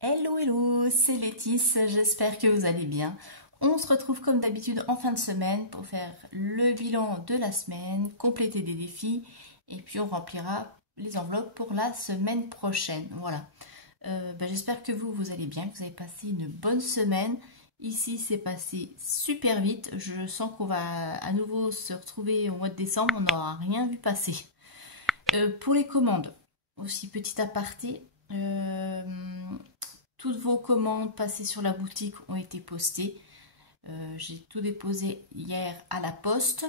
Hello, hello, c'est Laetice, j'espère que vous allez bien. On se retrouve comme d'habitude en fin de semaine pour faire le bilan de la semaine, compléter des défis et puis on remplira les enveloppes pour la semaine prochaine. Voilà. J'espère que vous allez bien, que vous avez passé une bonne semaine. Ici, c'est passé super vite. Je sens qu'on va à nouveau se retrouver au mois de décembre. On n'aura rien vu passer. Pour les commandes, aussi petit aparté. Toutes vos commandes passées sur la boutique ont été postées. J'ai tout déposé hier à la poste.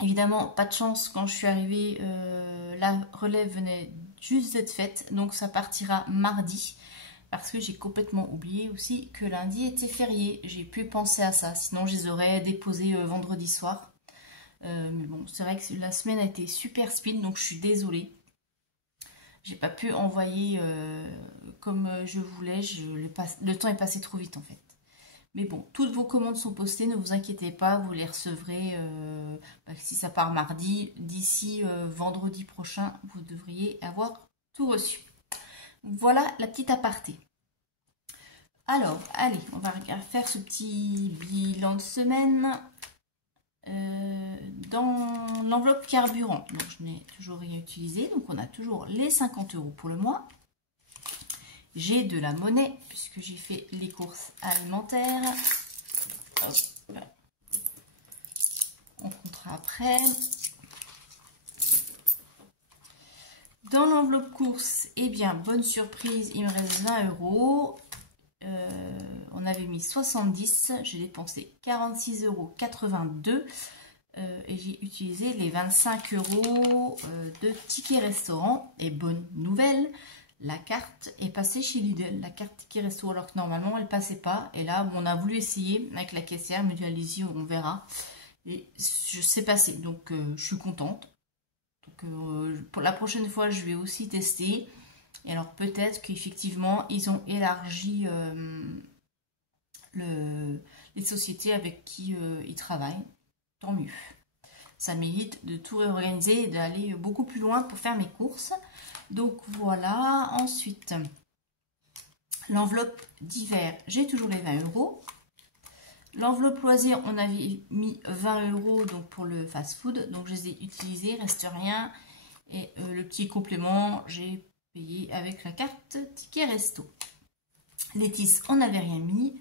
Évidemment, pas de chance quand je suis arrivée, la relève venait juste d'être faite, donc ça partira mardi. Parce que j'ai complètement oublié aussi que lundi était férié. J'ai pu penser à ça, sinon je les aurais déposés vendredi soir. Mais bon, c'est vrai que la semaine a été super speed, donc je suis désolée. J'ai pas pu envoyer comme je voulais. Le temps est passé trop vite en fait. Mais bon, toutes vos commandes sont postées, ne vous inquiétez pas, vous les recevrez si ça part mardi. D'ici vendredi prochain, vous devriez avoir tout reçu. Voilà la petite aparté. Alors, allez, on va faire ce petit bilan de semaine. Dans l'enveloppe carburant, donc je n'ai toujours rien utilisé, donc on a toujours les 50 € pour le mois. J'ai de la monnaie puisque j'ai fait les courses alimentaires. Hop. On comptera après. Dans l'enveloppe course, eh bien, bonne surprise, il me reste 20 €. On avait mis 70, j'ai dépensé 46,82 € et j'ai utilisé les 25 € de tickets restaurant. Et bonne nouvelle, la carte est passée chez Lidl, la carte ticket resto, alors que normalement elle passait pas. Et là, on a voulu essayer avec la caissière, elle me dit allez-y, on verra. Et je sais passer, donc je suis contente. Donc, pour la prochaine fois, je vais aussi tester. Et alors peut-être qu'effectivement, ils ont élargi les sociétés avec qui ils travaillent. Tant mieux. Ça mérite de tout réorganiser et d'aller beaucoup plus loin pour faire mes courses. Donc voilà. Ensuite, l'enveloppe d'hiver, j'ai toujours les 20 €. L'enveloppe loisir, on avait mis 20 € donc pour le fast-food. Donc je les ai utilisés, reste rien. Et le petit complément, j'ai payé avec la carte ticket resto. Laetice, on n'avait rien mis.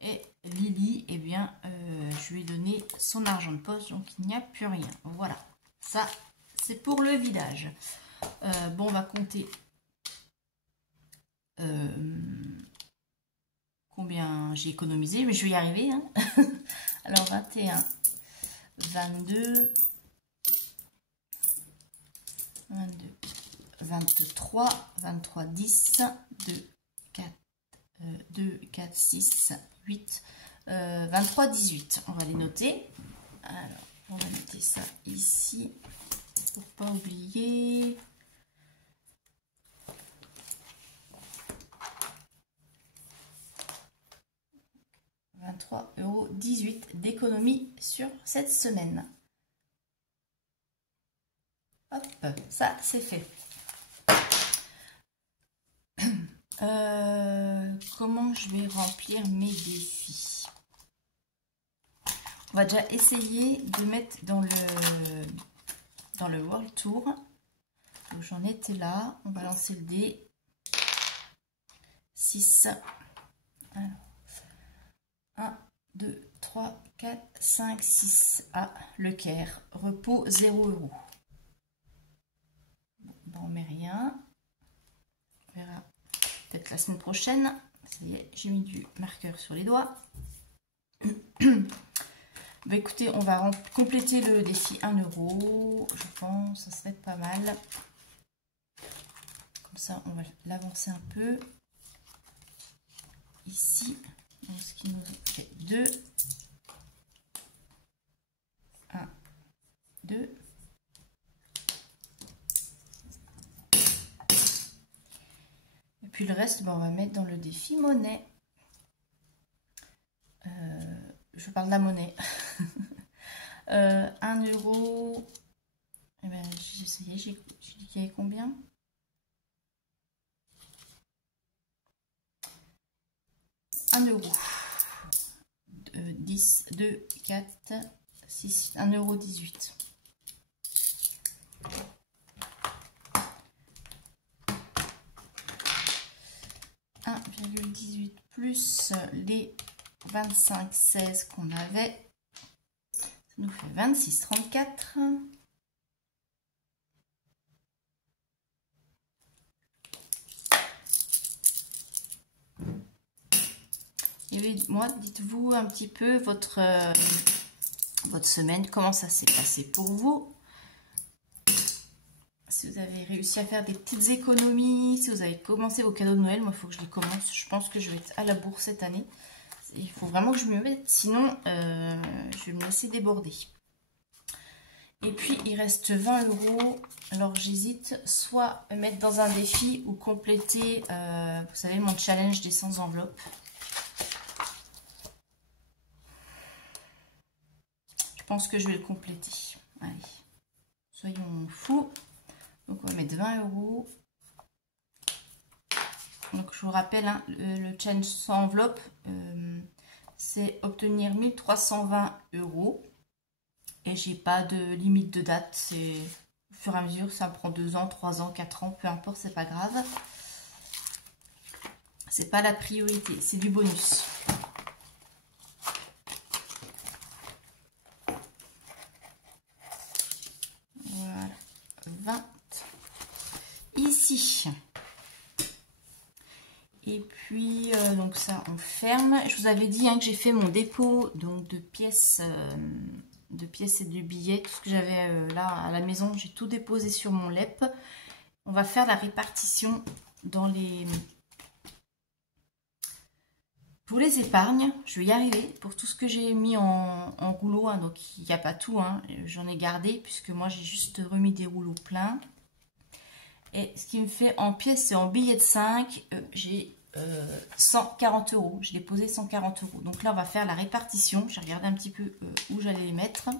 Et Lily, eh bien, je lui ai donné son argent de poche, donc il n'y a plus rien. Voilà, ça, c'est pour le vidage. Bon, on va compter combien j'ai économisé, mais je vais y arriver. Hein. Alors, 21, 22, 22, 23, 23, 10, 2, 4, 2, 4, 6, 8, 23, 18. On va les noter. Alors, on va noter ça ici pour pas oublier. €18 d'économie sur cette semaine. Hop, ça c'est fait. Comment je vais remplir mes défis? On va déjà essayer de mettre dans le World Tour. Donc j'en étais là. On va lancer le dé. 6. Alors, 1, 2, 3, 4, 5, 6. Ah, le Caire. Repos 0 €. Bon, on met rien. On verra peut-être la semaine prochaine. Ça y est, j'ai mis du marqueur sur les doigts. Bah écoutez, on va compléter le défi 1 €. Je pense, ça serait pas mal. Comme ça, on va l'avancer un peu. Ici, donc ce qui nous fait 2. 1, 2. Et puis le reste, on va mettre dans le défi monnaie. Je parle de la monnaie. 1 €. Eh ben, j'ai dit qu'il y avait combien? 1 euro. 10, 2, 4, 6, 1,18 €. 1,18 plus les 25,16 qu'on avait, ça nous fait 26,34. Et moi, dites-vous un petit peu votre semaine, comment ça s'est passé pour vous. Si vous avez réussi à faire des petites économies, si vous avez commencé vos cadeaux de Noël, moi il faut que je les commence. Je pense que je vais être à la bourre cette année. Il faut vraiment que je me mette, sinon je vais me laisser déborder. Et puis il reste 20 €. Alors j'hésite soit à mettre dans un défi ou compléter, vous savez, mon challenge des 100 enveloppes. Je pense que je vais le compléter. Allez, soyons fous. Donc on va mettre 20 €. Donc je vous rappelle, hein, le challenge sans enveloppe, c'est obtenir 1320 €. Et j'ai pas de limite de date. C'est au fur et à mesure, ça me prend 2 ans, 3 ans, 4 ans, peu importe, c'est pas grave. C'est pas la priorité, c'est du bonus. Voilà, 20 ici. Et puis donc ça on ferme. Je vous avais dit, hein, que j'ai fait mon dépôt donc de pièces et de billets. Tout ce que j'avais là à la maison, j'ai tout déposé sur mon LEP. On va faire la répartition dans les pour les épargnes. Je vais y arriver pour tout ce que j'ai mis en rouleau, hein, donc il n'y a pas tout, hein, j'en ai gardé puisque moi j'ai juste remis des rouleaux pleins. Et ce qui me fait en pièces et en billets de 5, j'ai 140 €. J'ai déposé 140 €. Donc là, on va faire la répartition. J'ai regardé un petit peu où j'allais les mettre.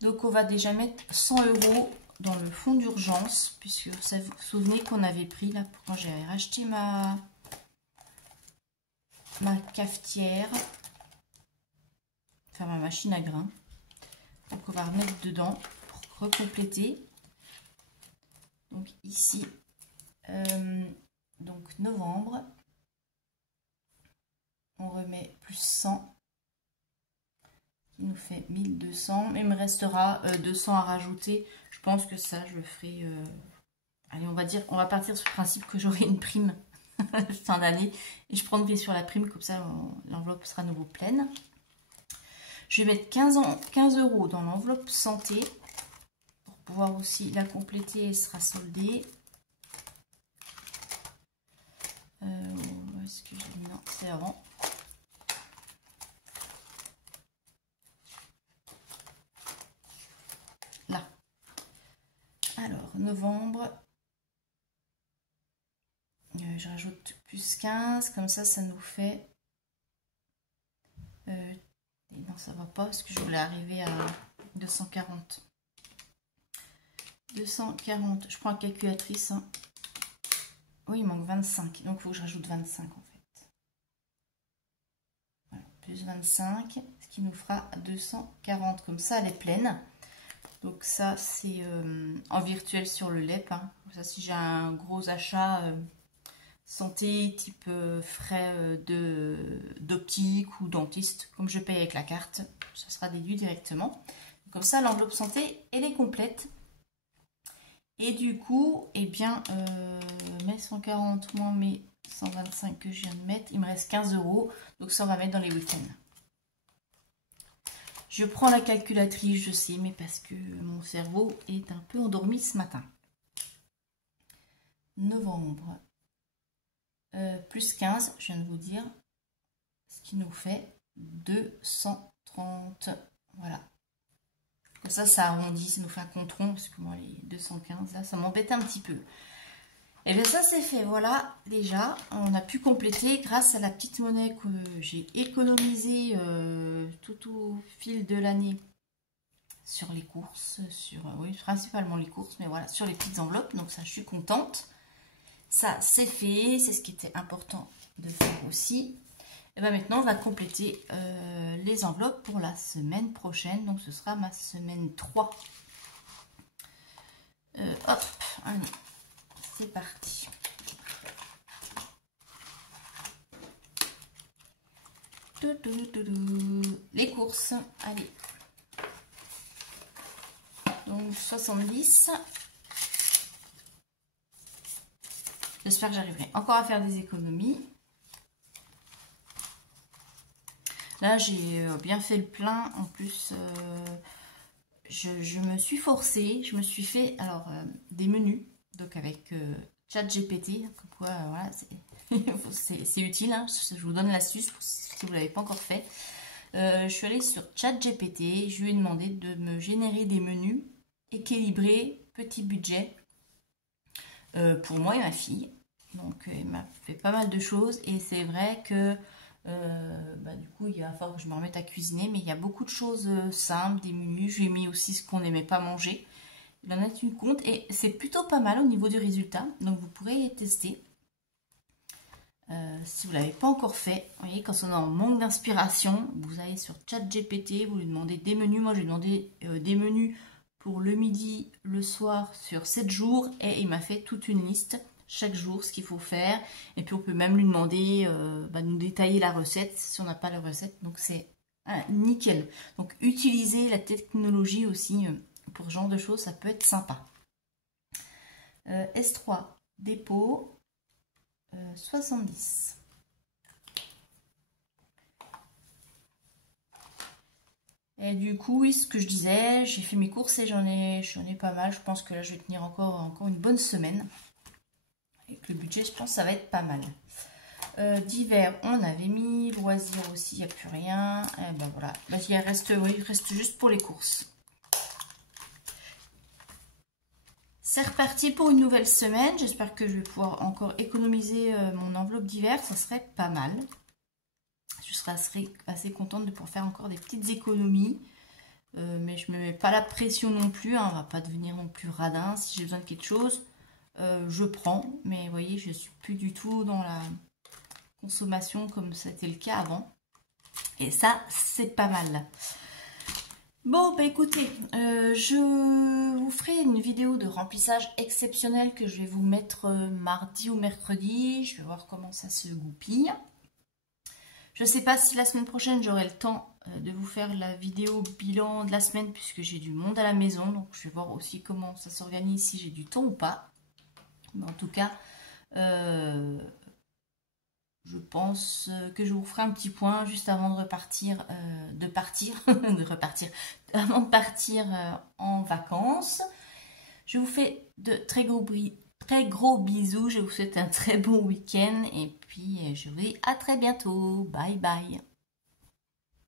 Donc on va déjà mettre 100 € dans le fonds d'urgence, puisque vous vous souvenez qu'on avait pris là quand j'avais racheté ma cafetière, enfin ma machine à grains. Donc on va remettre dedans pour recompléter. Donc ici, donc novembre, on remet plus 100, qui nous fait 1200. Mais il me restera 200 à rajouter. Je pense que ça, je le ferai. Allez, on va partir sur le principe que j'aurai une prime fin d'année. Et je prendrai sur la prime, comme ça l'enveloppe sera à nouveau pleine. Je vais mettre 15 € dans l'enveloppe santé. Pouvoir aussi la compléter, elle sera soldée. Où est-ce que j'ai mis? Non, c'est avant. Là. Alors, novembre. Je rajoute plus 15, comme ça, ça nous fait... non, ça va pas, parce que je voulais arriver à 240. 240, je prends la calculatrice. Hein. Oui, il manque 25, donc il faut que je rajoute 25 en fait. Voilà, plus 25, ce qui nous fera 240. Comme ça, elle est pleine. Donc ça, c'est en virtuel sur le LEP. Hein. Ça, si j'ai un gros achat santé, type frais d'optique ou dentiste, comme je paye avec la carte, ça sera déduit directement. Comme ça, l'enveloppe santé, elle est complète. Et du coup, eh bien, mes 140 moins mes 125 que je viens de mettre, il me reste 15 €. Donc ça, on va mettre dans les week-ends. Je prends la calculatrice, je sais, mais parce que mon cerveau est un peu endormi ce matin. Novembre, plus 15, je viens de vous dire, ce qui nous fait 230. Voilà. Comme ça arrondit, ça nous fait un compte rond, parce que moi, les 215, là, ça m'embête un petit peu. Et bien ça, c'est fait. Voilà, déjà, on a pu compléter grâce à la petite monnaie que j'ai économisée tout au fil de l'année sur les courses, oui, principalement les courses, mais voilà, sur les petites enveloppes. Donc ça, je suis contente. Ça, c'est fait. C'est ce qui était important de faire aussi. Et bien maintenant, on va compléter les enveloppes pour la semaine prochaine. Donc, ce sera ma semaine 3. Hop, allez, c'est parti. Les courses, allez. Donc 70. J'espère que j'arriverai encore à faire des économies. Là, j'ai bien fait le plein. En plus, je me suis forcée. Je me suis fait alors des menus. Donc avec ChatGPT. Voilà, c'est utile. Hein, je vous donne l'astuce si vous ne l'avez pas encore fait. Je suis allée sur ChatGPT. Je lui ai demandé de me générer des menus équilibrés, petit budget pour moi et ma fille. Donc il m'a fait pas mal de choses et c'est vrai que du coup il va falloir que je me remette à cuisiner, mais il y a beaucoup de choses simples, des menus. Je lui ai mis aussi ce qu'on n'aimait pas manger. Il en a tenu compte et c'est plutôt pas mal au niveau du résultat. Donc vous pourrez tester si vous ne l'avez pas encore fait. Vous voyez, quand on est en manque d'inspiration, vous allez sur ChatGPT, vous lui demandez des menus. Moi j'ai demandé des menus pour le midi, le soir sur 7 jours et il m'a fait toute une liste. Chaque jour, ce qu'il faut faire. Et puis, on peut même lui demander de nous détailler la recette si on n'a pas la recette. Donc, c'est nickel. Donc, utiliser la technologie aussi pour ce genre de choses, ça peut être sympa. S3, dépôt, 70. Et du coup, oui, ce que je disais, j'ai fait mes courses et j'en ai pas mal. Je pense que là, je vais tenir encore une bonne semaine. Avec le budget, je pense que ça va être pas mal. D'hiver, on avait mis. Loisirs aussi, il n'y a plus rien. Et ben voilà. Là, il reste juste pour les courses. C'est reparti pour une nouvelle semaine. J'espère que je vais pouvoir encore économiser mon enveloppe d'hiver. Ça serait pas mal. Je serais assez contente de pouvoir faire encore des petites économies. Mais je ne me mets pas la pression non plus. Hein. On ne va pas devenir non plus radin. Si j'ai besoin de quelque chose, je prends, mais vous voyez, je ne suis plus du tout dans la consommation comme c'était le cas avant. Et ça, c'est pas mal. Bon, bah écoutez, je vous ferai une vidéo de remplissage exceptionnel que je vais vous mettre mardi ou mercredi. Je vais voir comment ça se goupille. Je ne sais pas si la semaine prochaine, j'aurai le temps de vous faire la vidéo bilan de la semaine puisque j'ai du monde à la maison. Donc, je vais voir aussi comment ça s'organise, si j'ai du temps ou pas. Mais en tout cas, je pense que je vous ferai un petit point juste avant de repartir, avant de partir en vacances. Je vous fais de très gros bisous. Je vous souhaite un très bon week-end et puis je vous dis à très bientôt. Bye bye.